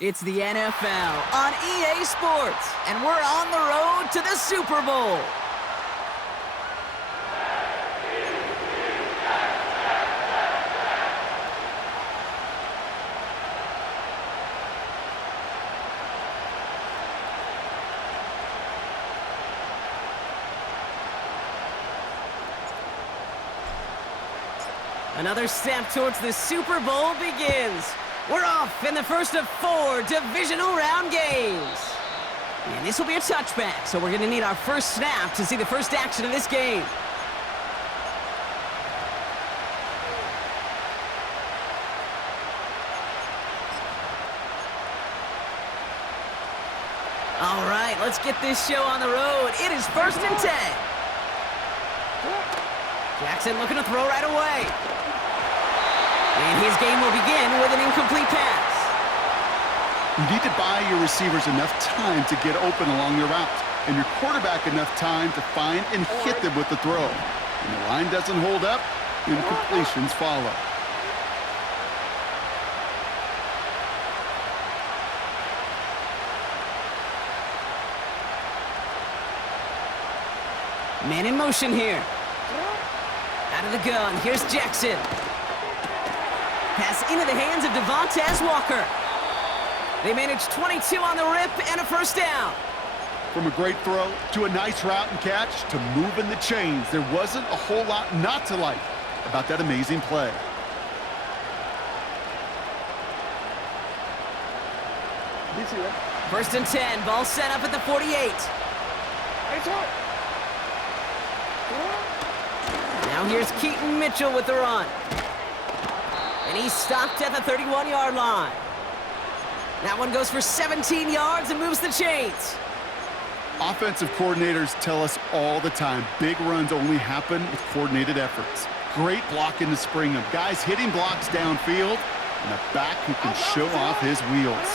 It's the NFL on EA Sports, and we're on the road to the Super Bowl. Another step towards the Super Bowl begins. We're off in the first of 4 divisional round games. And this will be a touchback, so we're going to need our first snap to see the first action of this game. All right, let's get this show on the road. It is 1st and 10. Jackson looking to throw right away. And his game will begin with an incomplete pass. You need to buy your receivers enough time to get open along their route, and your quarterback enough time to find and hit them with the throw. When the line doesn't hold up, incompletions follow. Man in motion here. Out of the gun, here's Jackson. Pass into the hands of Devontae Walker. They manage 22 on the rip and a first down. From a great throw to a nice route and catch to moving the chains, there wasn't a whole lot not to like about that amazing play. First and 10, ball set up at the 48. Now here's Keaton Mitchell with the run. And he's stopped at the 31-yard line. That one goes for 17 yards and moves the chains. Offensive coordinators tell us all the time, big runs only happen with coordinated efforts. Great blocking to spring them. Guys hitting blocks downfield, and a back who can show off his wheels.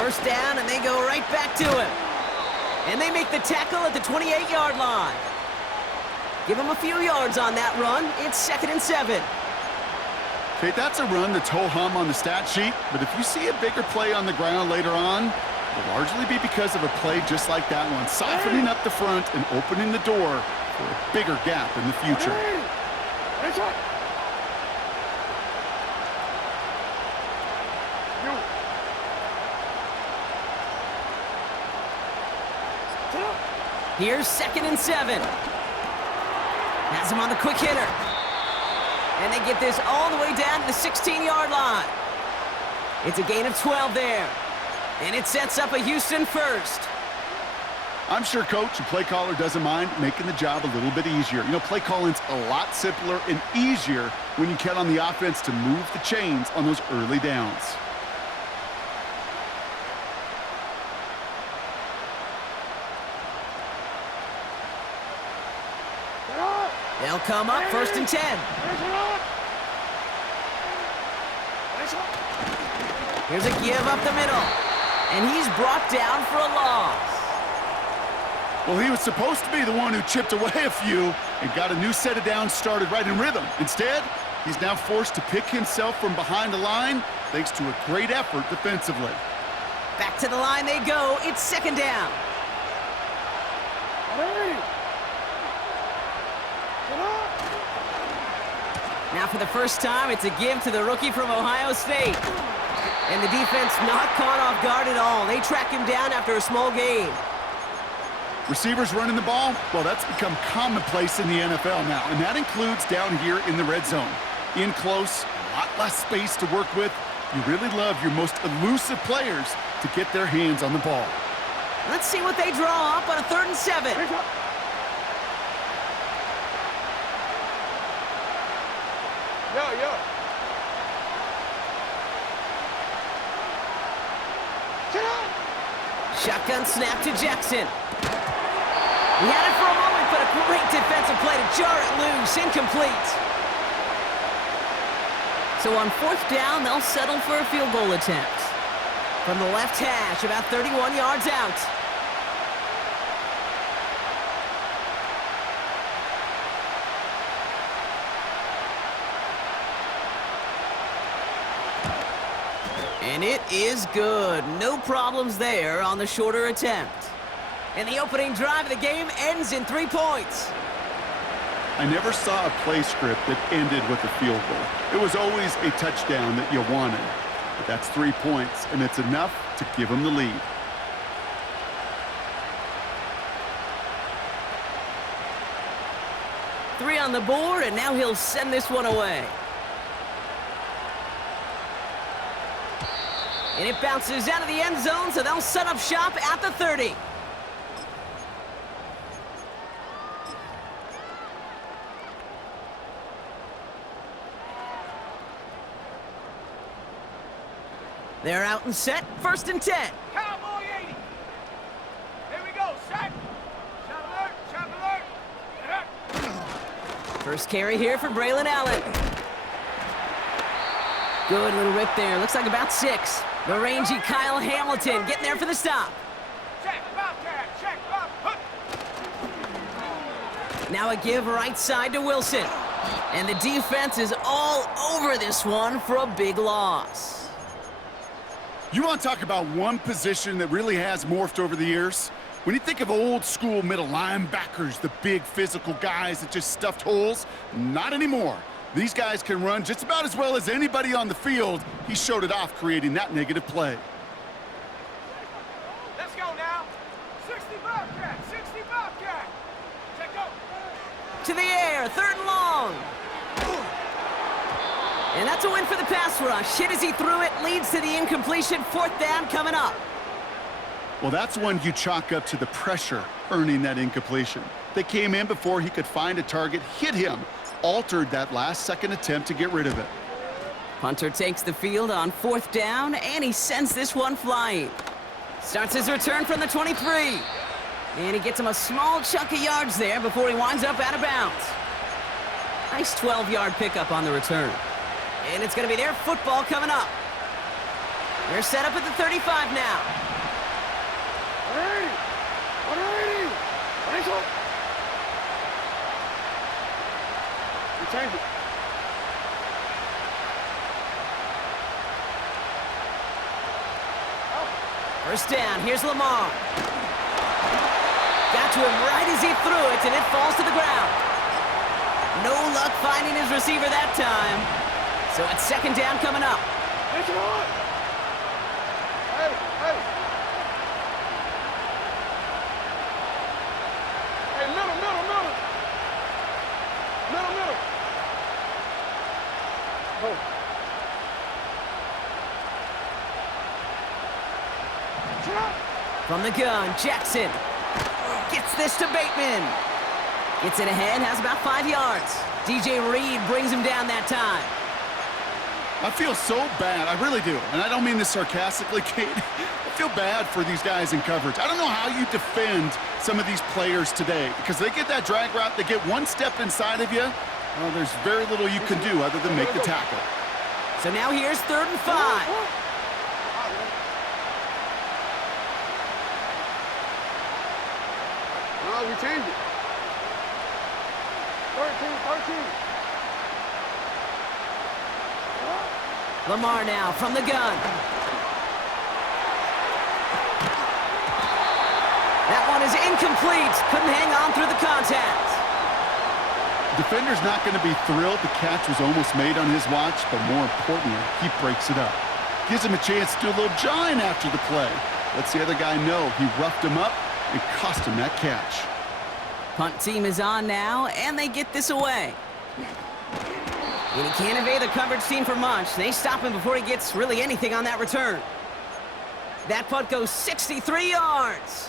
First down, and they go right back to him. And they make the tackle at the 28-yard line. Give him a few yards on that run. It's 2nd and 7. Okay, that's a run that's ho-hum on the stat sheet, but if you see a bigger play on the ground later on, it'll largely be because of a play just like that one, softening up the front and opening the door for a bigger gap in the future. Here's 2nd and 7. Has him on the quick hitter. And they get this all the way down to the 16-yard line. It's a gain of 12 there. And it sets up a Houston first. I'm sure coach and play caller doesn't mind making the job a little bit easier. You know, play calling's a lot simpler and easier when you count on the offense to move the chains on those early downs. They'll come up 1st and 10. Here's a give up the middle. And he's brought down for a loss. Well, he was supposed to be the one who chipped away a few and got a new set of downs started right in rhythm. Instead, he's now forced to pick himself from behind the line thanks to a great effort defensively. Back to the line they go. It's 2nd down. Now for the first time, it's a give to the rookie from Ohio State. And the defense not caught off guard at all. They track him down after a small gain. Receivers running the ball, well, that's become commonplace in the NFL now, and that includes down here in the red zone. In close, a lot less space to work with. You really love your most elusive players to get their hands on the ball. Let's see what they draw up on a 3rd and 7. Shotgun snap to Jackson. He had it for a moment, but a great defensive play to jar it loose. Incomplete. So on 4th down, they'll settle for a field goal attempt. From the left hash, about 31 yards out. And it is good. No problems there on the shorter attempt. And the opening drive of the game ends in 3 points. I never saw a play script that ended with a field goal. It was always a touchdown that you wanted. But that's 3 points, and it's enough to give them the lead. Three on the board, and now he'll send this one away. And it bounces out of the end zone, so they'll set up shop at the 30. They're out and set, 1st and 10. Cowboy 80. Here we go, set. Shot alert, shot alert. First carry here for Braylon Allen. Good little rip there. Looks like about 6. The rangy Kyle Hamilton getting there for the stop. Check, Bobcat, check, Bob. Now a give right side to Wilson. And the defense is all over this one for a big loss. You want to talk about one position that really has morphed over the years? When you think of old school middle linebackers, the big physical guys that just stuffed holes, not anymore. These guys can run just about as well as anybody on the field. He showed it off creating that negative play. Let's go now. 60 Bobcat, 60 Bobcat. Check go. To the air, 3rd and long. And that's a win for the pass rush. Hit as he threw it, leads to the incompletion. 4th down coming up. Well, that's one you chalk up to the pressure earning that incompletion. They came in before he could find a target, hit him, altered that last-second attempt to get rid of it. Punter takes the field on 4th down, and he sends this one flying. Starts his return from the 23. And he gets him a small chunk of yards there before he winds up out of bounds. Nice 12-yard pickup on the return. And it's going to be their football coming up. They're set up at the 35 now. 180. 180. Nice one. We changed it. First down, here's Lamar. Got to him right as he threw it, and it falls to the ground. No luck finding his receiver that time. So it's 2nd down coming up. Get him on. Hey, hey. Hey, middle, middle, middle. Middle, middle. Go. From the gun, Jackson gets this to Bateman. Gets it ahead, has about 5 yards. DJ Reed brings him down that time. I feel so bad, I really do, and I don't mean this sarcastically, Kate. I feel bad for these guys in coverage. I don't know how you defend some of these players today, because they get that drag route, they get one step inside of you, well, there's very little you can do other than make the tackle. So now here's 3rd and 5. No, we changed it. 13. Lamar now from the gun. That one is incomplete. Couldn't hang on through the contact. Defender's not going to be thrilled the catch was almost made on his watch, but more importantly, he breaks it up. Gives him a chance to do a little jawing after the play. Lets the other guy know he roughed him up and cost him that catch. Punt team is on now, and they get this away. And he can't evade the coverage team for much. They stop him before he gets really anything on that return. That punt goes 63 yards.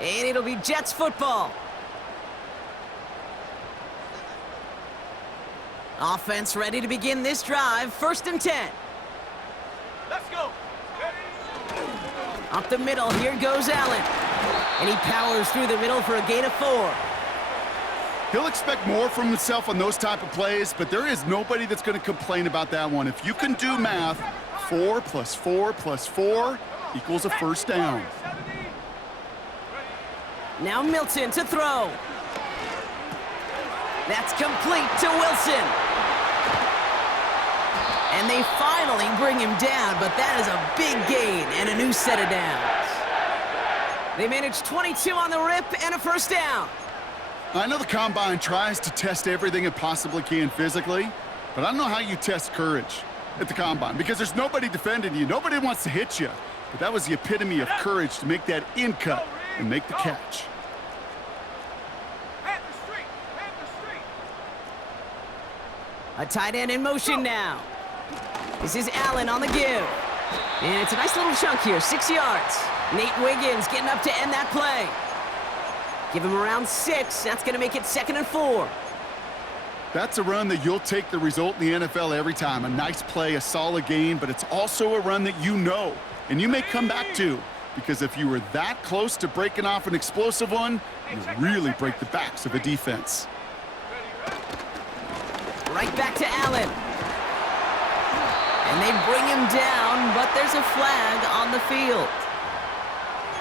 And it'll be Jets football. Offense ready to begin this drive. 1st and 10. Let's go. Up the middle, here goes Allen. And he powers through the middle for a gain of 4. He'll expect more from himself on those type of plays, but there is nobody that's going to complain about that one. If you can do math, 4 plus 4 plus 4 equals a 1st down. Now Milton to throw. That's complete to Wilson. And they finally bring him down, but that is a big gain and a new set of downs. They managed 22 on the rip and a first down. I know the Combine tries to test everything it possibly can physically, but I don't know how you test courage at the Combine because there's nobody defending you. Nobody wants to hit you. But that was the epitome of courage to make that in cut and make the catch. A tight end in motion now. This is Allen on the give. And it's a nice little chunk here, 6 yards. Nate Wiggins getting up to end that play. Give him around 6. That's going to make it 2nd and 4. That's a run that you'll take the result in the NFL every time. A nice play, a solid gain, but it's also a run that you know, and you may come back to, because if you were that close to breaking off an explosive one, you really break the backs of the defense. Right back to Allen. And they bring him down, but there's a flag on the field.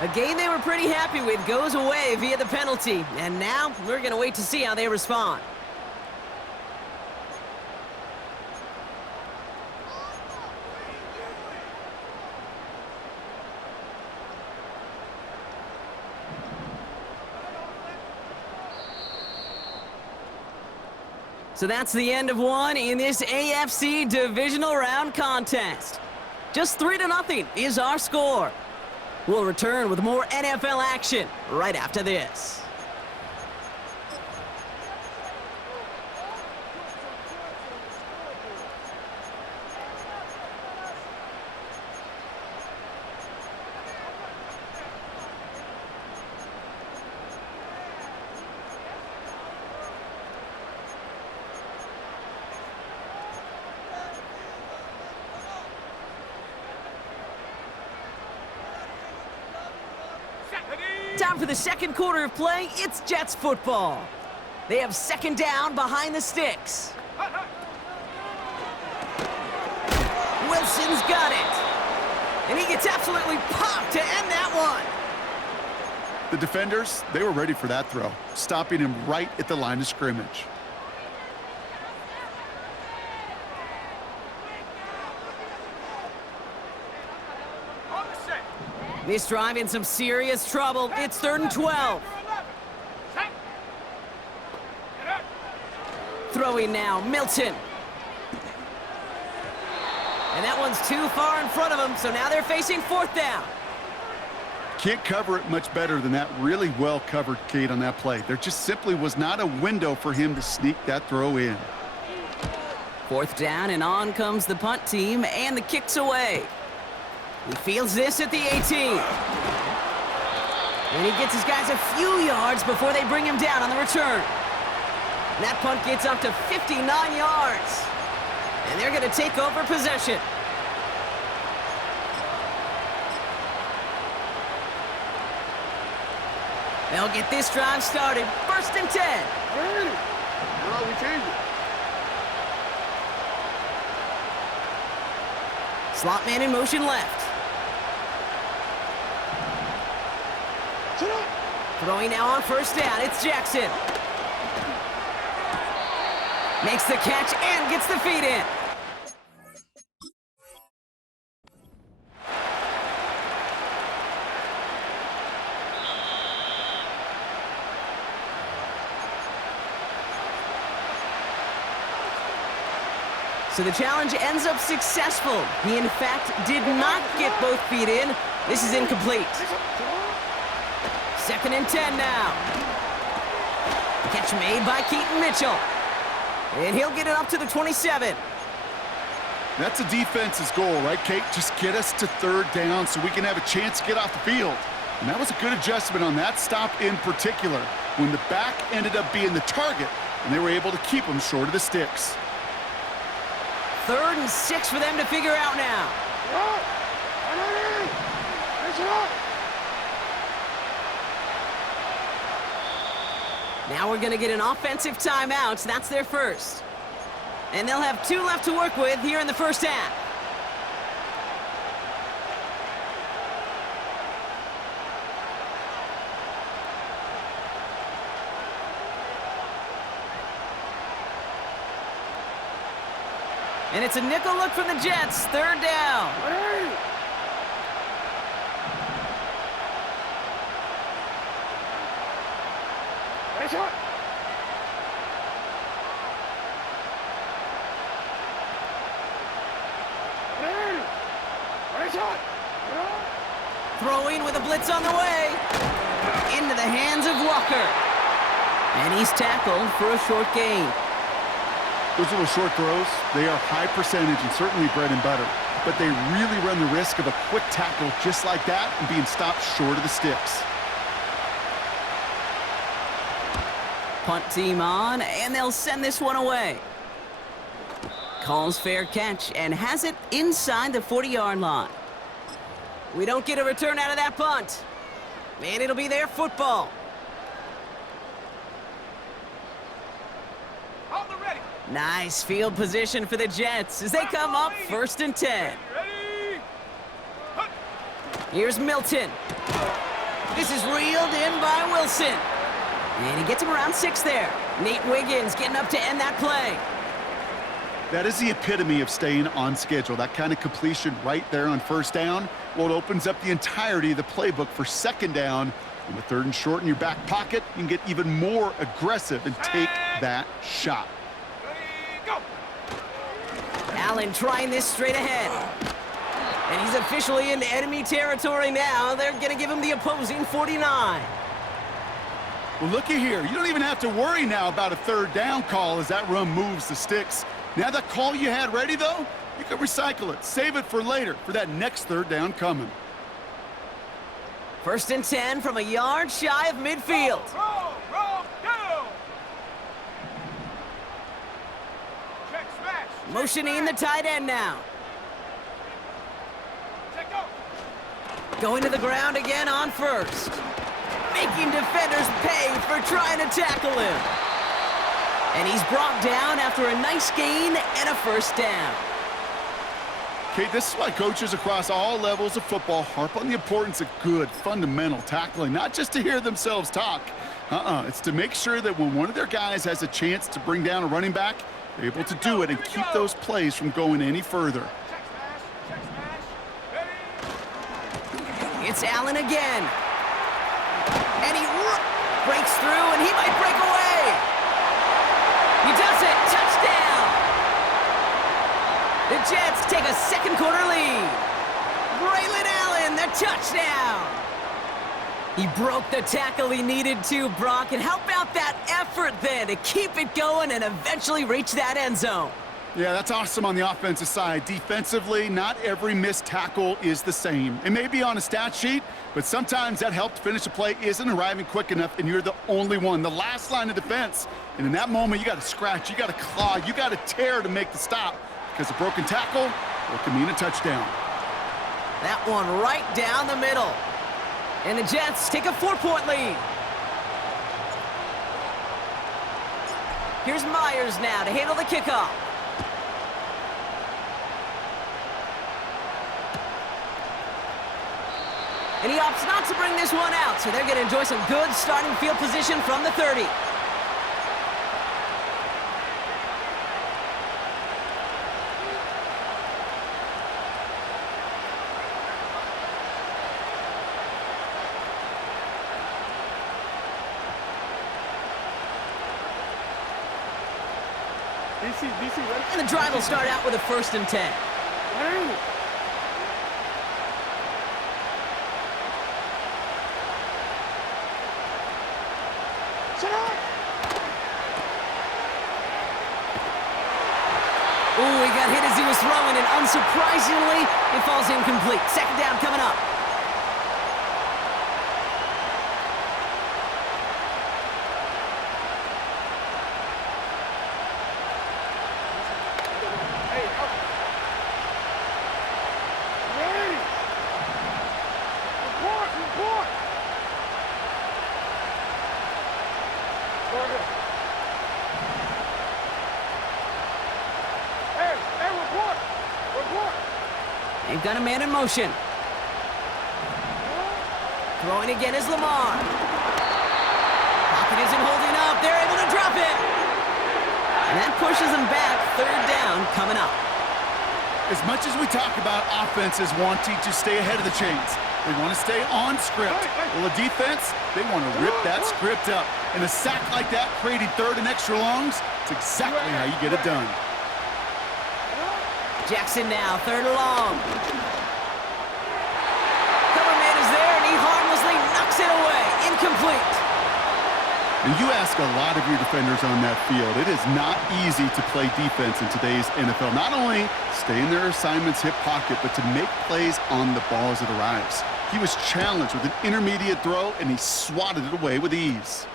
A game they were pretty happy with goes away via the penalty, and now we're going to wait to see how they respond. So that's the end of one in this AFC Divisional Round contest. Just 3-0 is our score. We'll return with more NFL action right after this. Time for the second quarter of play. It's Jets football. They have 2nd down behind the sticks. Wilson's got it. And he gets absolutely popped to end that one. The defenders, they were ready for that throw, stopping him right at the line of scrimmage. This drive in some serious trouble. It's 3rd and 12. Throwing now, Milton. And that one's too far in front of him, so now they're facing 4th down. Can't cover it much better than that really well covered Kate on that play. There just simply was not a window for him to sneak that throw in. 4th down, and on comes the punt team, and the kick's away. He fields this at the 18. And he gets his guys a few yards before they bring him down on the return. And that punt gets up to 59 yards. And they're going to take over possession. They'll get this drive started. 1st and 10. Well, we change it. Slot man in motion left. Throwing now on 1st down, it's Jackson. Makes the catch and gets the feet in. So the challenge ends up successful. He, in fact, did not get both feet in. This is incomplete. 2nd and 10 now. Catch made by Keaton Mitchell. And he'll get it up to the 27. That's a defense's goal, right, Kate? Just get us to 3rd down so we can have a chance to get off the field. And that was a good adjustment on that stop in particular, when the back ended up being the target, and they were able to keep him short of the sticks. 3rd and 6 for them to figure out now. Now we're going to get an offensive timeout. That's their first. And they'll have 2 left to work with here in the 1st half. And it's a nickel look from the Jets. Third down. Nice shot. Nice shot. Throwing with a blitz on the way. Into the hands of Walker. And he's tackled for a short gain. Those little short throws, they are high percentage and certainly bread and butter. But they really run the risk of a quick tackle just like that and being stopped short of the sticks. Punt team on, and they'll send this one away. Calls fair catch and has it inside the 40-yard line. We don't get a return out of that punt. And it'll be their football. On the ready. Nice field position for the Jets as they come up 1st and 10. Ready. Hut. Here's Milton. This is reeled in by Wilson. And he gets him around 6 there. Nate Wiggins getting up to end that play. That is the epitome of staying on schedule. That kind of completion right there on 1st down. Well, it opens up the entirety of the playbook for 2nd down. And with 3rd and short in your back pocket, you can get even more aggressive and take that shot. Ready, go. Allen trying this straight ahead. And he's officially in enemy territory now. They're going to give him the opposing 49. Well, looky here. You don't even have to worry now about a 3rd down call as that run moves the sticks. Now that call you had ready, though, you can recycle it. Save it for later for that next 3rd down coming. 1st and 10 from a yard shy of midfield. Roll, go. Check smash. Check Motioning the smash. tight end now. Check go. Going to the ground again on 1st. Making defenders pay for trying to tackle him. And he's brought down after a nice gain and a 1st down. Okay, this is why coaches across all levels of football harp on the importance of good, fundamental tackling, not just to hear themselves talk. It's to make sure that when one of their guys has a chance to bring down a running back, they're able to do it and keep those plays from going any further. Check smash. Ready. It's Allen again. And he breaks through, and he might break away. He does it. Touchdown. The Jets take a 2nd quarter lead. Braylon Allen, the touchdown. He broke the tackle he needed to, Brock, and how about that effort then to keep it going and eventually reach that end zone? Yeah, that's awesome on the offensive side. Defensively, not every missed tackle is the same. It may be on a stat sheet, but sometimes that help to finish a play isn't arriving quick enough, and you're the only one, the last line of defense. And in that moment, you got to scratch, you got to claw, you got to tear to make the stop, because a broken tackle, it can mean a touchdown. That one right down the middle. And the Jets take a 4-point lead. Here's Myers now to handle the kickoff. And he opts not to bring this one out, so they're going to enjoy some good starting field position from the 30. And the drive will start out with a 1st and 10. Ooh, he got hit as he was throwing, and unsurprisingly, it falls incomplete. 2nd down coming up. They've got a man in motion. Throwing again is Lamar. Pocket isn't holding up. They're able to drop it. And that pushes them back. 3rd down coming up. As much as we talk about offenses wanting to stay ahead of the chains, they want to stay on script. Well, the defense, they want to rip that script up. And a sack like that, creating third and extra longs, it's exactly how you get it done. Jackson now, third and long. Cover man is there, and he harmlessly knocks it away. Incomplete. And you ask a lot of your defenders on that field. It is not easy to play defense in today's NFL. Not only stay in their assignment's hip pocket, but to make plays on the ball as it arrives. He was challenged with an intermediate throw, and he swatted it away with ease.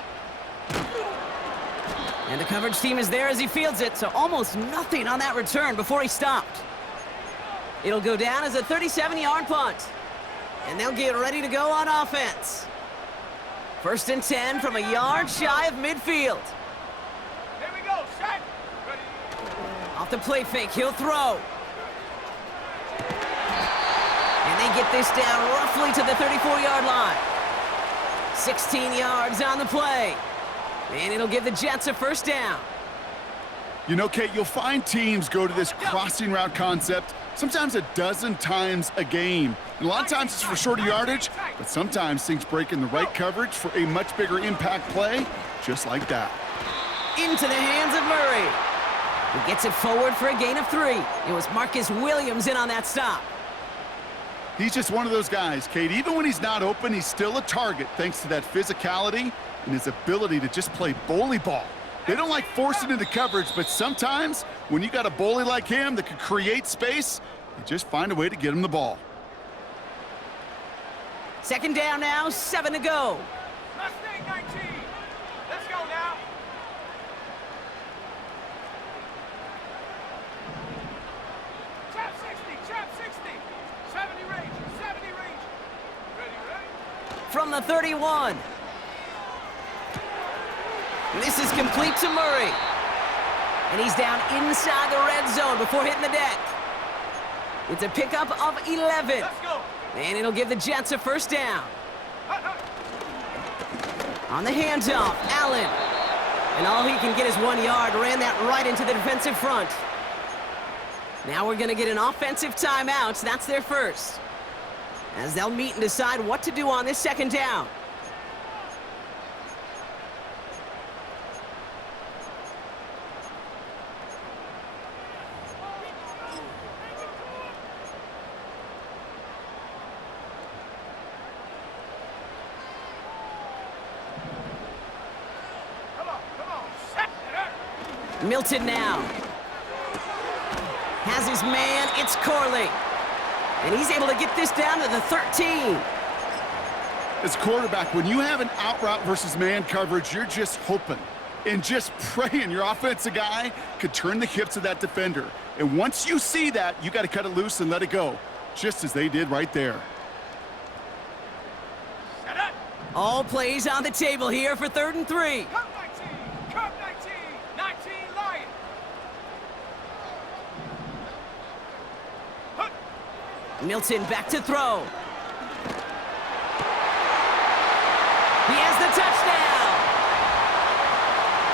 And the coverage team is there as he fields it, so almost nothing on that return before he stopped. It'll go down as a 37-yard punt. And they'll get ready to go on offense. First and 10 from a yard shy of midfield. Here we go, set. Ready. Off the play fake, he'll throw. And they get this down roughly to the 34-yard line. 16 yards on the play. And it'll give the Jets a first down. You know, Kate, you'll find teams go to this crossing route concept sometimes a dozen times a game. And a lot of times it's for shorter yardage, but sometimes things break in the right coverage for a much bigger impact play, just like that. Into the hands of Murray. He gets it forward for a gain of 3. It was Marcus Williams in on that stop. He's just one of those guys, Kate. Even when he's not open, he's still a target thanks to that physicality and his ability to just play bully ball. They don't like forcing into coverage, but sometimes when you got a bully like him that can create space, you just find a way to get him the ball. Second down now, 7 to go. Mustang 19. Let's go now. Chap 60, chap 60. 70 range, 70 range. Ready. From the 31. This is complete to Murray. And he's down inside the red zone before hitting the deck. It's a pickup of 11. Let's go. And it'll give the Jets a first down. On the handoff, Allen. And all he can get is 1 yard. Ran that right into the defensive front. Now we're going to get an offensive timeout. That's their first. As they'll meet and decide what to do on this second down. Milton now. Has his man, it's Corley. And he's able to get this down to the 13. As quarterback, when you have an out route versus man coverage, you're just hoping and just praying your offensive guy could turn the hips of that defender. And once you see that, you got to cut it loose and let it go, just as they did right there. All plays on the table here for 3rd and 3. Cup 19, Cup 19, 19 Lion. Milton back to throw. He has the touchdown.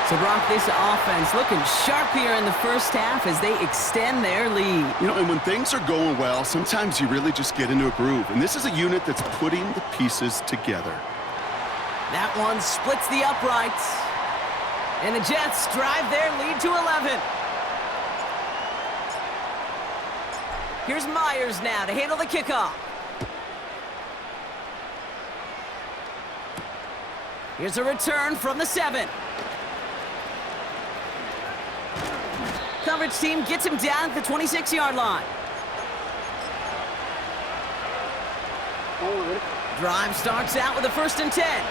So, Brock, this offense looking sharp here in the first half as they extend their lead. You know, and when things are going well, sometimes you really just get into a groove. And this is a unit that's putting the pieces together. That one splits the uprights. And the Jets drive their lead to 11. Here's Myers now to handle the kickoff. Here's a return from the 7. Coverage team gets him down at the 26-yard line. Drive starts out with a 1st and 10.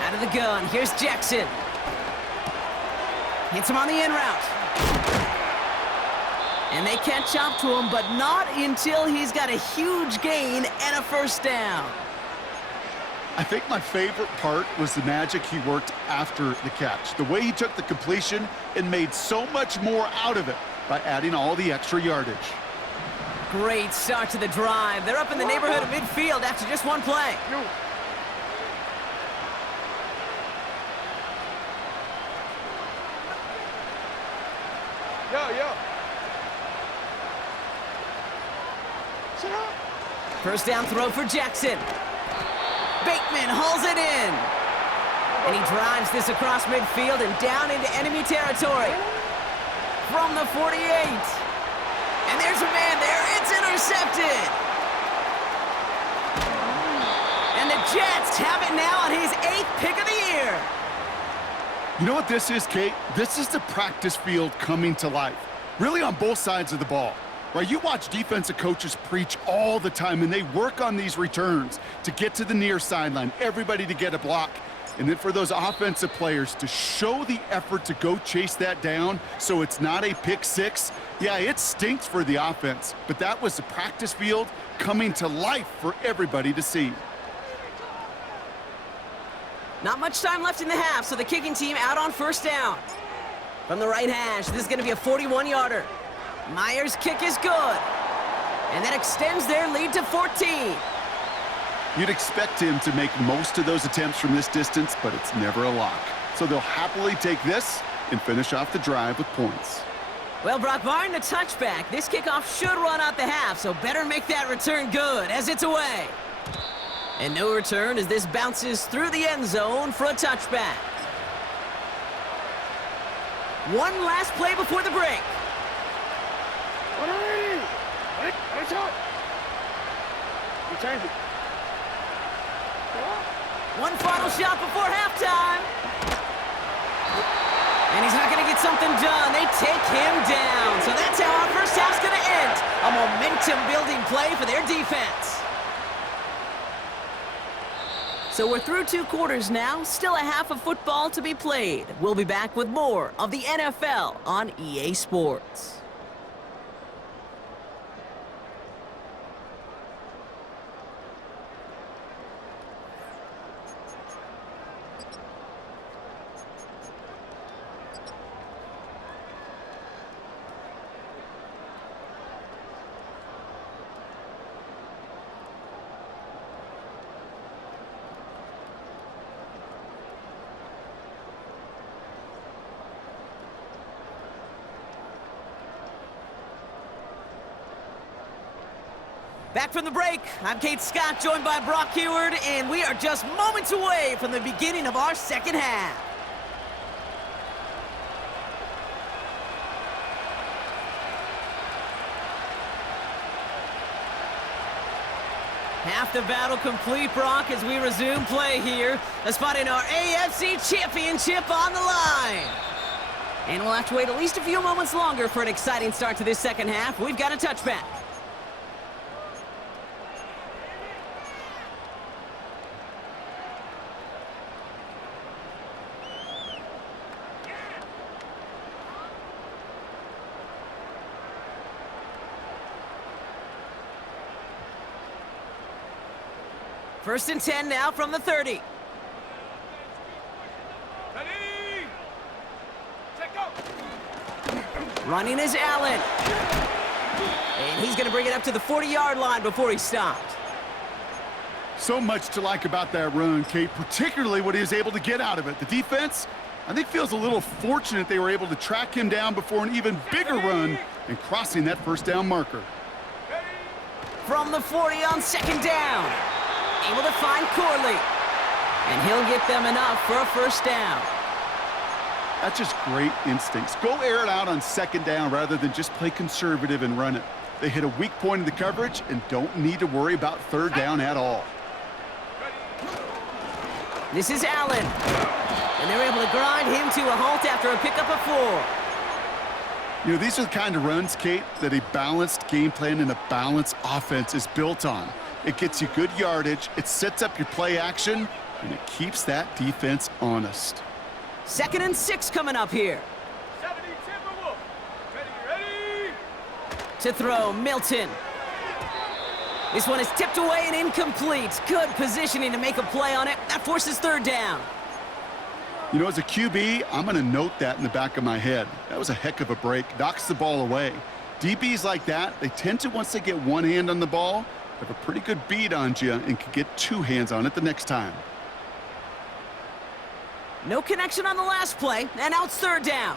Out of the gun, here's Jackson. Hits him on the in route. And they catch up to him, but not until he's got a huge gain and a first down. I think my favorite part was the magic he worked after the catch. The way he took the completion and made so much more out of it by adding all the extra yardage. Great start to the drive. They're up in the neighborhood of midfield after just one play. Yo. Sit up. First down throw for Jackson. Bateman hauls it in. And he drives this across midfield and down into enemy territory. From the 48. And there's a man there. It's intercepted. And the Jets have it now on his 8th pick of the year. You know what this is, Kate? This is the practice field coming to life. Really on both sides of the ball. Right, you watch defensive coaches preach all the time, and they work on these returns to get to the near sideline, everybody to get a block. And then for those offensive players to show the effort to go chase that down so it's not a pick six, yeah, it stinks for the offense. But that was the practice field coming to life for everybody to see. Not much time left in the half, so the kicking team out on first down. From the right hash, this is going to be a 41-yarder. Myers' kick is good. And that extends their lead to 14. You'd expect him to make most of those attempts from this distance, but it's never a lock. So they'll happily take this and finish off the drive with points. Well, Brock, barring the touchback, this kickoff should run out the half, so better make that return good as it's away. And no return as this bounces through the end zone for a touchback. One last play before the break. Watch out. You change it. One final shot before halftime. And he's not going to get something done. They take him down. So that's how our first half's going to end. A momentum-building play for their defense. So we're through 2 quarters now. Still a half of football to be played. We'll be back with more of the NFL on EA Sports. Back from the break, I'm Kate Scott, joined by Brock Heward, and we are just moments away from the beginning of our second half. Half the battle complete, Brock, as we resume play here. A spot in our AFC Championship on the line. And we'll have to wait at least a few moments longer for an exciting start to this second half. We've got a touchback. First and 10 now from the 30. Ready? Check go. Running is Allen. And he's going to bring it up to the 40-yard line before he's stopped. So much to like about that run, Kate, particularly what he was able to get out of it. The defense, I think, feels a little fortunate they were able to track him down before an even bigger run and crossing that first down marker. From the 40 on second down. Able to find Corley. And he'll get them enough for a first down. That's just great instincts. Go air it out on second down rather than just play conservative and run it. They hit a weak point in the coverage and don't need to worry about third down at all. This is Allen. And they're able to grind him to a halt after a pickup of 4. You know, these are the kind of runs, Kate, that a balanced game plan and a balanced offense is built on. It gets you good yardage, it sets up your play action, and it keeps that defense honest. 2nd and 6 coming up here. 70 Timberwolf. Ready? To throw, Milton. This one is tipped away and incomplete. Good positioning to make a play on it. That forces third down. You know, as a QB, I'm going to note that in the back of my head. That was a heck of a break. Knocks the ball away. DBs like that, they tend to, once they get one hand on the ball, have a pretty good beat on you and can get two hands on it the next time. No connection on the last play, and now it's third down.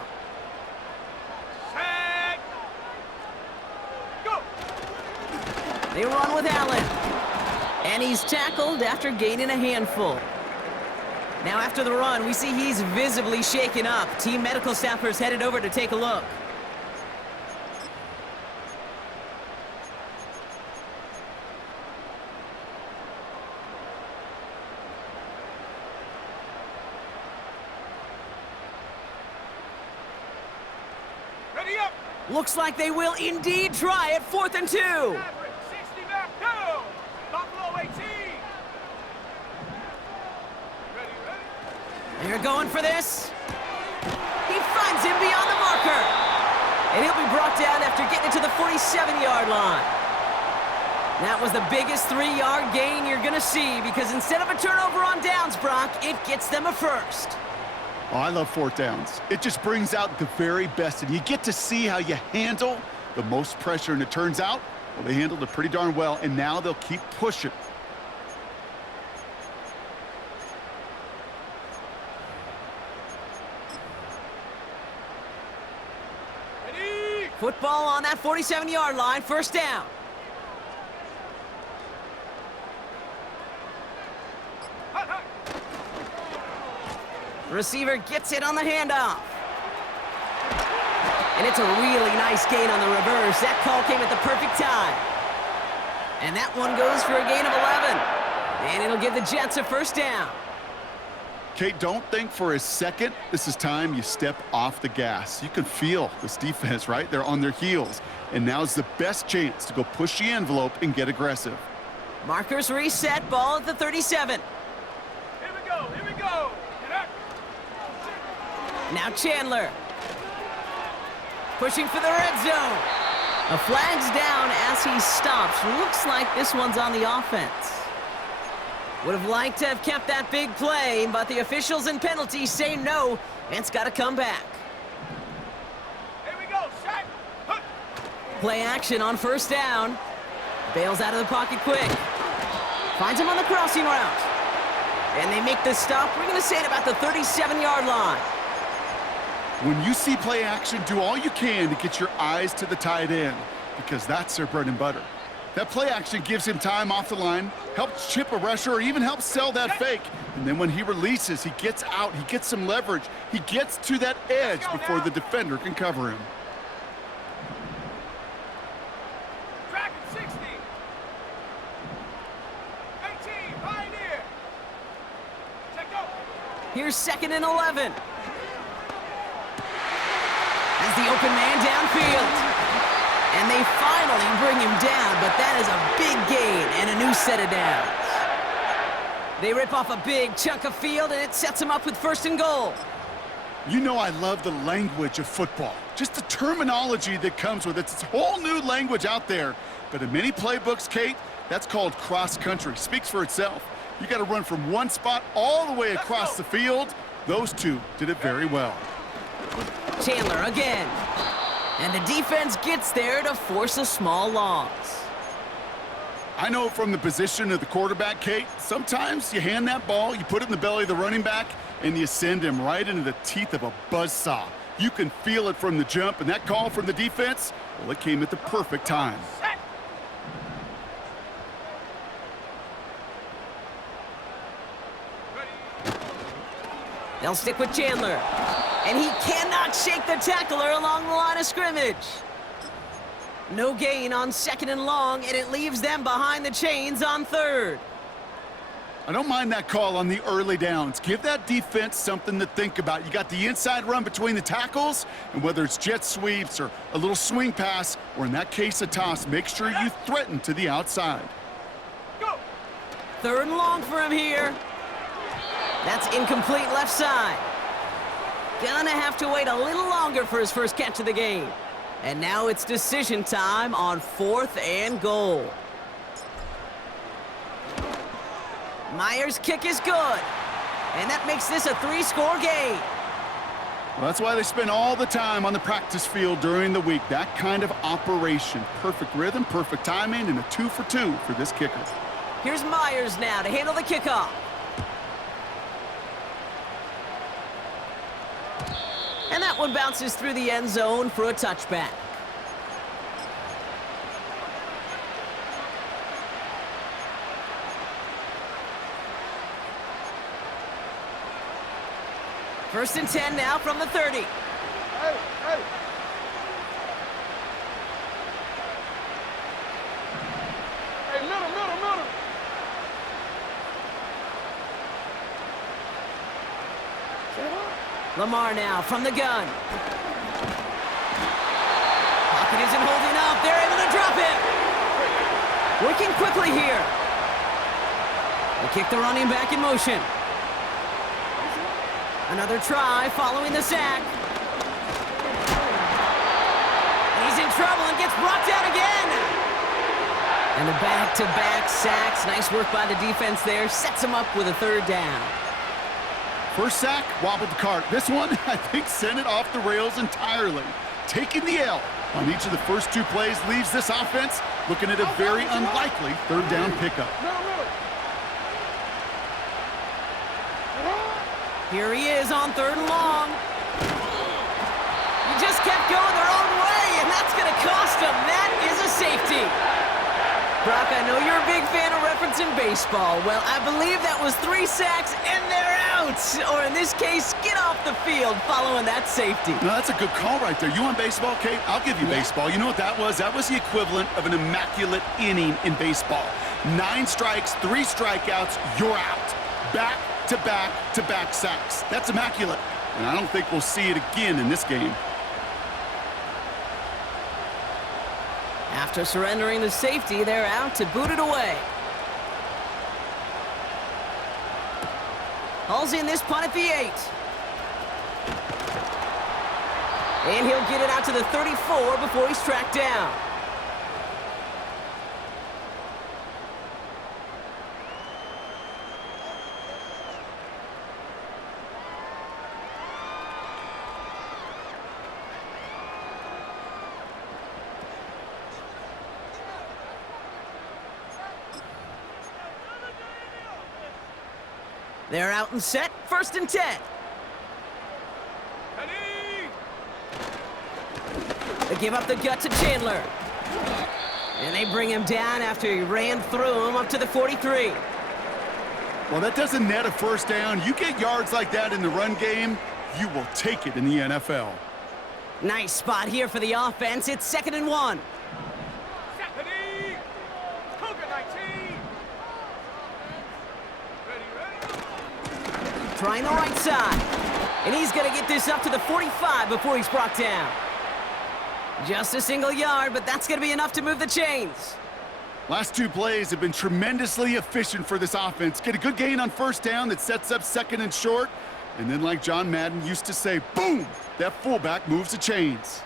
Set. Go. They run with Allen. And he's tackled after gaining a handful. Now after the run, we see he's visibly shaken up. Team medical staffers headed over to take a look. Ready up. Looks like they will indeed try it, 4th and 2. Maverick, 60 back, go. Buffalo 18. Ready. They're going for this. He finds him beyond the marker. And he'll be brought down after getting it to the 47-yard line. That was the biggest 3-yard gain you're going to see because instead of a turnover on downs, Brock, it gets them a first. Oh, I love 4th downs. It just brings out the very best, and you get to see how you handle the most pressure, and it turns out, well, they handled it pretty darn well, and now they'll keep pushing. Ready. Football on that 47-yard line, first down. Hut, hut. Receiver gets it on the handoff. And it's a really nice gain on the reverse. That call came at the perfect time. And that one goes for a gain of 11. And it'll give the Jets a first down. Kate, don't think for a second this is time you step off the gas. You can feel this defense, right? They're on their heels. And now's the best chance to go push the envelope and get aggressive. Markers reset, ball at the 37. Here we go. Here we go. Get up. Now Chandler. Pushing for the red zone. A flag's down as he stops. Looks like this one's on the offense. Would have liked to have kept that big play, but the officials and penalties say no, and it's got to come back. Here we go. Set. Hut. Play action on first down. Bails out of the pocket quick. Finds him on the crossing route. And they make the stop. We're going to say it about the 37-yard line. When you see play action, do all you can to get your eyes to the tight end because that's their bread and butter. That play action gives him time off the line, helps chip a rusher, or even helps sell that fake. And then when he releases, he gets out, he gets some leverage. He gets to that edge before the defender can cover him. Track at 60. 18. Pioneer. Check go. Here's 2nd and 11. As the open man downfield. And they finally bring him down, but that is a big gain and a new set of downs. They rip off a big chunk of field, and it sets them up with 1st and goal. You know I love the language of football. Just the terminology that comes with it. It's a whole new language out there. But in many playbooks, Kate, that's called cross-country. Speaks for itself. You got to run from one spot all the way across the field. Those two did it very well. Chandler again. And the defense gets there to force a small loss. I know from the position of the quarterback, Kate, sometimes you hand that ball, you put it in the belly of the running back, and you send him right into the teeth of a buzzsaw. You can feel it from the jump, and that call from the defense, well, it came at the perfect time. Set. Ready. They'll stick with Chandler. And he cannot shake the tackler along the line of scrimmage. No gain on 2nd and long, and it leaves them behind the chains on 3rd. I don't mind that call on the early downs. Give that defense something to think about. You got the inside run between the tackles, and whether it's jet sweeps or a little swing pass, or in that case a toss, make sure you threaten to the outside. Go. 3rd and long for him here. That's incomplete left side. Gonna have to wait a little longer for his first catch of the game. And now it's decision time on 4th and goal. Myers' kick is good. And that makes this a 3-score game. Well, that's why they spend all the time on the practice field during the week. That kind of operation. Perfect rhythm, perfect timing, and a 2 for 2 for this kicker. Here's Myers now to handle the kickoff. And that one bounces through the end zone for a touchback. First and 10 now from the 30. Hey! Hey, middle! Lamar now from the gun. Pocket isn't holding up. They're able to drop it. Working quickly here. They kick the running back in motion. Another try following the sack. He's in trouble and gets brought down again. And the back-to-back sacks. Nice work by the defense there. Sets him up with a third down. First sack, wobbled the cart. This one, I think, sent it off the rails entirely. Taking the L on each of the first 2 plays leaves this offense looking at a very unlikely third down pickup. Here he is on 3rd and long. He just kept going their own way, and that's going to cost him. That is a safety. Brock, I know you're a big fan of referencing baseball. Well, I believe that was 3 sacks, and they're out. Or in this case, get off the field following that safety. No, that's a good call right there. You want baseball, Kate? I'll give you baseball. You know what that was? That was the equivalent of an immaculate inning in baseball. 9 strikes, 3 strikeouts, you're out. Back-to-back-to-back sacks. That's immaculate. And I don't think we'll see it again in this game. After surrendering the safety, they're out to boot it away. Hauls in this punt at the 8. And he'll get it out to the 34 before he's tracked down. They're out and set, 1st and 10. Ready! They give up the gut to Chandler. And they bring him down after he ran through him up to the 43. Well, that doesn't net a first down. You get yards like that in the run game, you will take it in the NFL. Nice spot here for the offense. It's 2nd and 1. Ready! Cougar 19! Ready! Trying the right side. And he's going to get this up to the 45 before he's brought down. Just a single yard, but that's going to be enough to move the chains. Last 2 plays have been tremendously efficient for this offense. Get a good gain on first down that sets up 2nd and short. And then, like John Madden used to say, boom, that fullback moves the chains.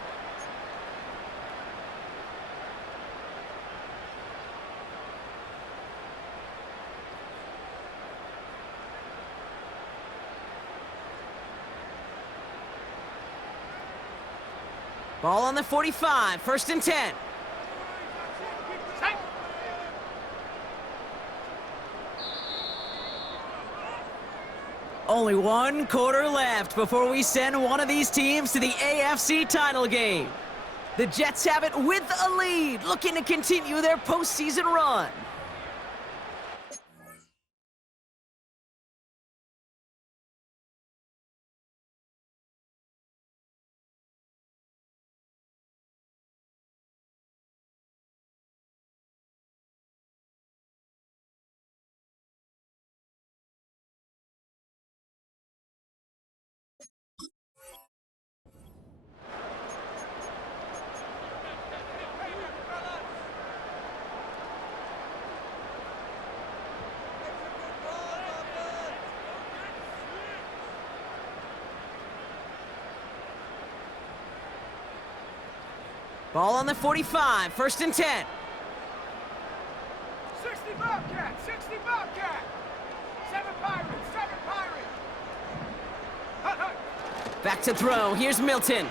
Ball on the 45, 1st and 10. Set! Only 1 quarter left before we send one of these teams to the AFC title game. The Jets have it with a lead, looking to continue their postseason run. Ball on the 45, 1st and 10. 60 Bobcat! 60 Bobcat! 7 Pirates! 7 Pirates! Hut, hut! Back to throw. Here's Milton.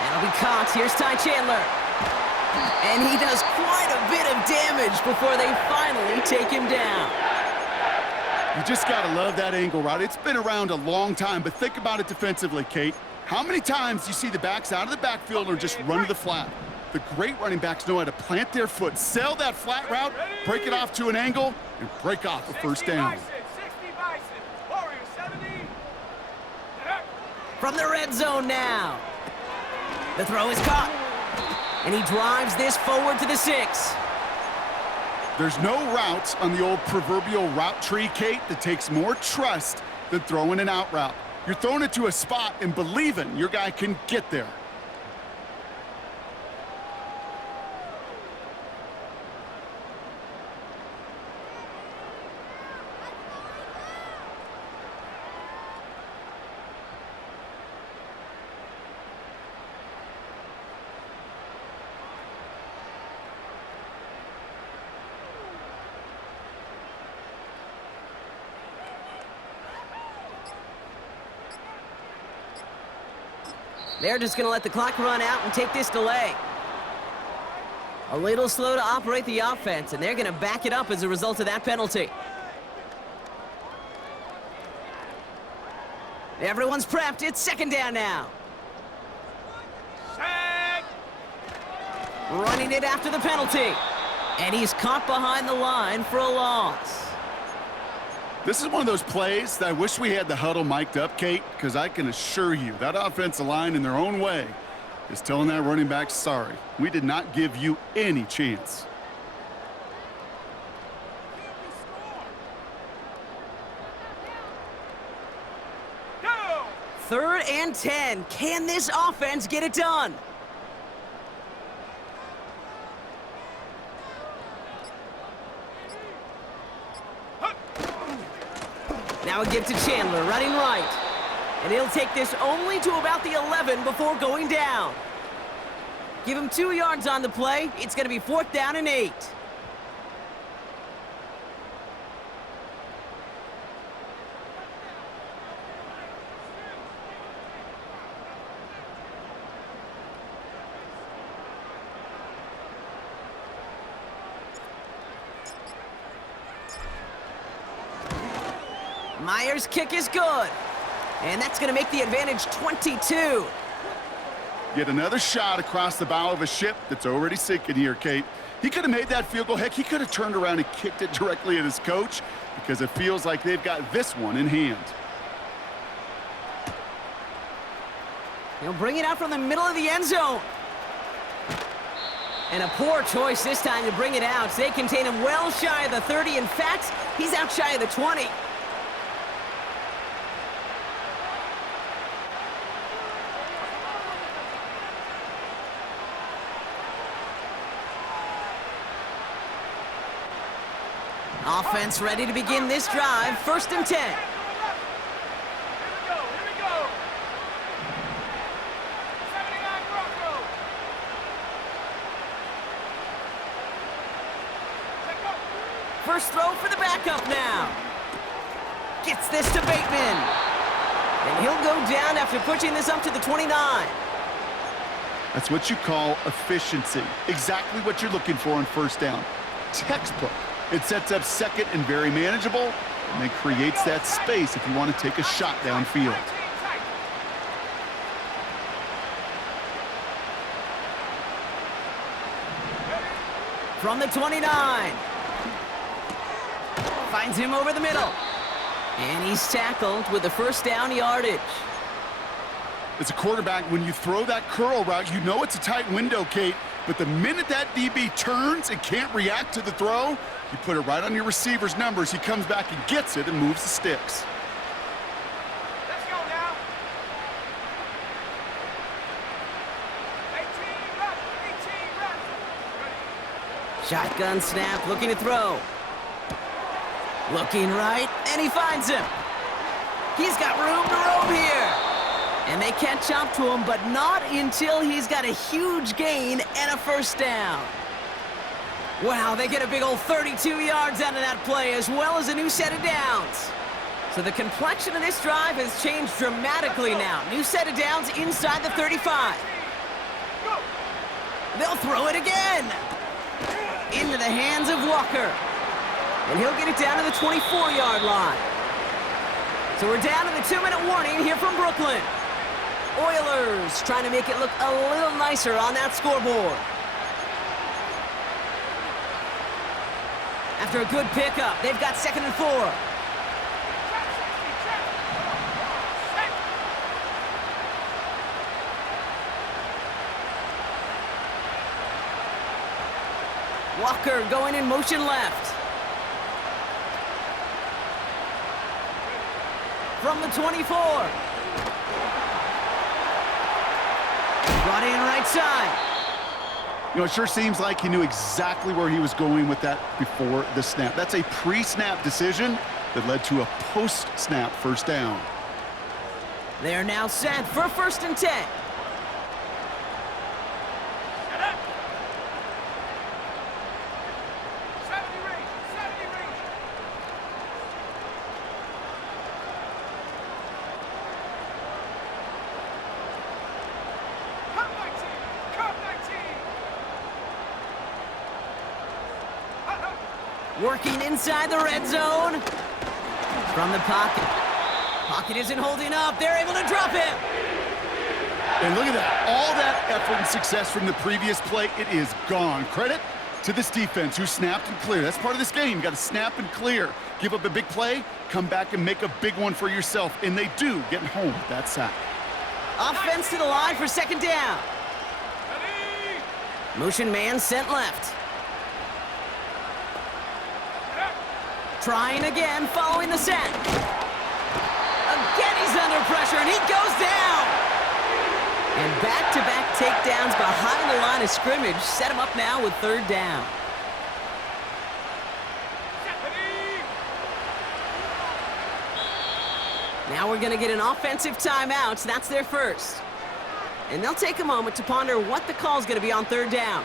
That'll be caught. Here's Ty Chandler. And he does quite a bit of damage before they finally take him down. You just got to love that angle route. It's been around a long time, but think about it defensively, Kate. How many times do you see the backs out of the backfield or just run to the flat? The great running backs know how to plant their foot, sell that flat route, break it off to an angle, and break off a first down. 60 Bison, Warrior 70. From the red zone now. The throw is caught. And he drives this forward to the 6. There's no route on the old proverbial route tree, Kate, that takes more trust than throwing an out route. You're throwing it to a spot and believing your guy can get there. They're just going to let the clock run out and take this delay. A little slow to operate the offense, and they're going to back it up as a result of that penalty. Everyone's prepped. It's second down now. Set. Running it after the penalty. And he's caught behind the line for a loss. This is one of those plays that I wish we had the huddle mic'd up, Kate, because I can assure you that offensive line in their own way is telling that running back, sorry, we did not give you any chance. Go. 3rd and 10. Can this offense get it done? Now a give to Chandler, running right. And he'll take this only to about the 11 before going down. Give him 2 yards on the play. It's going to be 4th down and 8. Myers' kick is good. And that's going to make the advantage 22. Yet another shot across the bow of a ship that's already sinking here, Kate. He could have made that field goal. Heck, he could have turned around and kicked it directly at his coach because it feels like they've got this one in hand. He'll bring it out from the middle of the end zone. And a poor choice this time to bring it out. They contain him well shy of the 30. In fact, he's out shy of the 20. Offense ready to begin this drive. 1st and 10. Here we go. 79 Broncos. Let go. First throw for the backup now. Gets this to Bateman. And he'll go down after pushing this up to the 29. That's what you call efficiency. Exactly what you're looking for on 1st down. Textbook. It sets up 2nd and very manageable, and then creates that space if you want to take a shot downfield. From the 29. Finds him over the middle. And he's tackled with the 1st down yardage. As a quarterback, when you throw that curl route, you know it's a tight window, Kate, but the minute that DB turns and can't react to the throw, you put it right on your receiver's numbers. He comes back and gets it and moves the sticks. Let's go now. 18 left. Shotgun snap, looking to throw. Looking right, and he finds him. He's got room to roam here. And they catch up to him, but not until he's got a huge gain and a 1st down. Wow, they get a big old 32 yards out of that play, as well as a new set of downs. So the complexion of this drive has changed dramatically now. New set of downs inside the 35. They'll throw it again. Into the hands of Walker. And he'll get it down to the 24-yard line. So we're down to the 2-minute warning here from Brooklyn. Oilers trying to make it look a little nicer on that scoreboard. After a good pickup, they've got 2nd and 4. Walker going in motion left. From the 24. Brought in right side. You know, it sure seems like he knew exactly where he was going with that before the snap. That's a pre-snap decision that led to a post-snap first down. They're now set for 1st and 10. Working inside the red zone. From the pocket. Pocket isn't holding up. They're able to drop him. And look at that. All that effort and success from the previous play, it is gone. Credit to this defense who snapped and cleared. That's part of this game. You got to snap and clear. Give up a big play, come back and make a big one for yourself. And they do, getting home with that sack. Offense to the line for 2nd down. Motion man sent left. Trying again, following the set. Again, he's under pressure, and he goes down. And back-to-back takedowns behind the line of scrimmage set him up now with 3rd down. Now we're going to get an offensive timeout. So that's their first. And they'll take a moment to ponder what the call is going to be on 3rd down.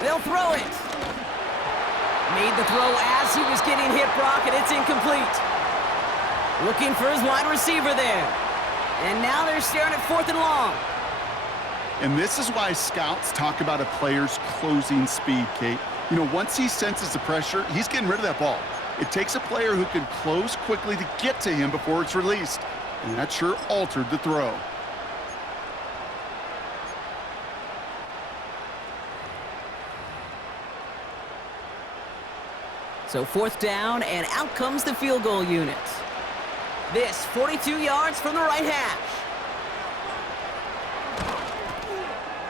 They'll throw it. Made the throw as he was getting hit, Brock, and it's incomplete. Looking for his wide receiver there. And now they're staring at 4th and long. And this is why scouts talk about a player's closing speed, Kate. You know, once he senses the pressure, he's getting rid of that ball. It takes a player who can close quickly to get to him before it's released. And that sure altered the throw. So 4th down, and out comes the field goal unit. This 42 yards from the right hash.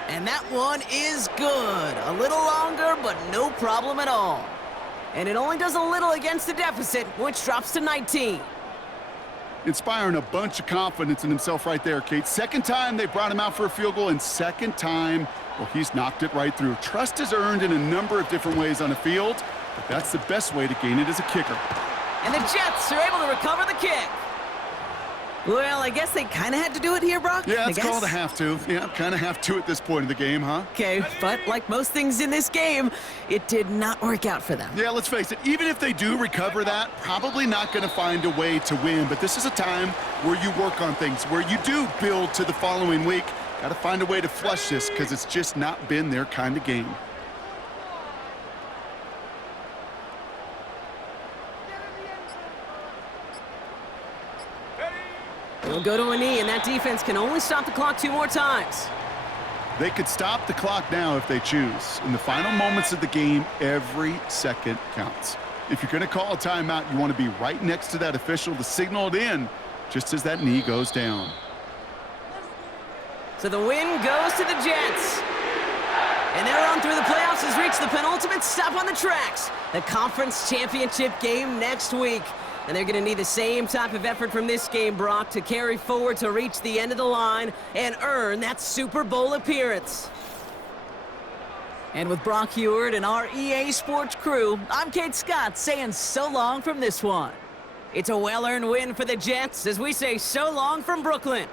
And that one is good. A little longer, but no problem at all. And it only does a little against the deficit, which drops to 19. Inspiring a bunch of confidence in himself right there, Kate. 2nd time they brought him out for a field goal, and 2nd time, well, he's knocked it right through. Trust is earned in a number of different ways on the field, but that's the best way to gain it as a kicker. And the Jets are able to recover the kick. Well, I guess they kind of had to do it here, Brock. Yeah, it's called a have to. Yeah, kind of have to at this point of the game, huh? Okay, but like most things in this game, it did not work out for them. Yeah, let's face it, even if they do recover that, probably not going to find a way to win. But this is a time where you work on things, where you do build to the following week. Got to find a way to flush this because it's just not been their kind of game. They'll go to a knee, and that defense can only stop the clock 2 more times. They could stop the clock now if they choose. In the final moments of the game, every second counts. If you're going to call a timeout, you want to be right next to that official to signal it in just as that knee goes down. So the win goes to the Jets. And their run through the playoffs has reached the penultimate stop on the tracks. The conference championship game next week. And they're going to need the same type of effort from this game, Brock, to carry forward to reach the end of the line and earn that Super Bowl appearance. And with Brock Heward and our EA Sports crew, I'm Kate Scott saying so long from this one. It's a well-earned win for the Jets as we say so long from Brooklyn.